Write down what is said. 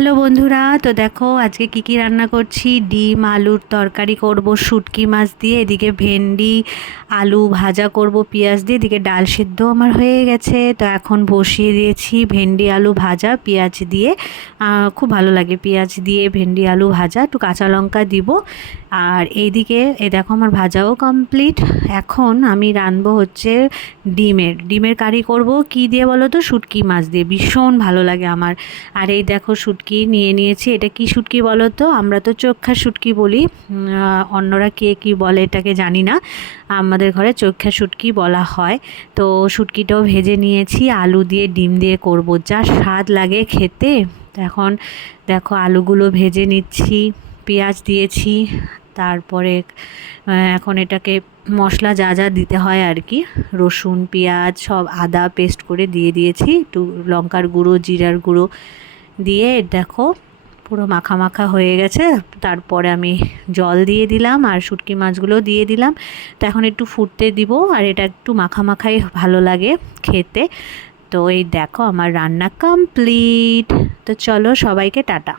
Hello বন্ধুরা, তো দেখো আজকে কি রান্না করছি। ডিম আলুর তরকারি করব শুটকি মাছ দিয়ে, এদিকে ভেন্ডি আলু ভাজা করব পেঁয়াজ দিয়ে, এদিকে ডাল সিদ্ধ আমার হয়ে গেছে। তো এখন বসিয়ে দিয়েছি ভেন্ডি আলু ভাজা পেঁয়াজ দিয়ে। খুব ভালো লাগে পেঁয়াজ দিয়ে ভেন্ডি আলু ভাজা, একটু কাঁচা লঙ্কা দিব। আর এইদিকে দেখো আমার ভাজাও কমপ্লিট। এখন আমি রাঁধবো হচ্ছে ডিমের কারি করব। কি দিয়ে বলো তো? শুটকি মাছ দিয়ে, ভীষণ ভালো লাগে আমার। আর এই দেখো শুটকি নিয়ে নিয়েছি। এটা কি শুটকি বলো তো? আমরা তো চোখ্খা শুটকি বলি, অন্যরা কে কি বলে এটাকে জানি না। আমাদের ঘরে চোখ্খা শুটকি বলা হয়। তো শুটকিটাও ভেজে নিয়েছি, আলু দিয়ে ডিম দিয়ে করব, যা স্বাদ লাগে খেতে। তো এখন দেখো আলুগুলো ভেজে নিচ্ছি, পেঁয়াজ দিয়েছি। তারপরে এখন এটাকে মশলা যা যা দিতে হয় আর কি, রসুন পেঁয়াজ সব আদা পেস্ট করে দিয়ে দিয়েছি, একটু লঙ্কার গুঁড়ো জিরার গুঁড়ো দিয়ে দেখো পুরো মাখা মাখা হয়ে গেছে। তারপরে আমি জল দিয়ে দিলাম আর শুটকি মাছগুলো দিয়ে দিলাম। তো এখন একটু ফুটতে দিব, আর এটা একটু মাখা মাখাই ভালো লাগে খেতে। তো এই দেখো আমার রান্না কমপ্লিট। তো চলো সবাইকে টাটা।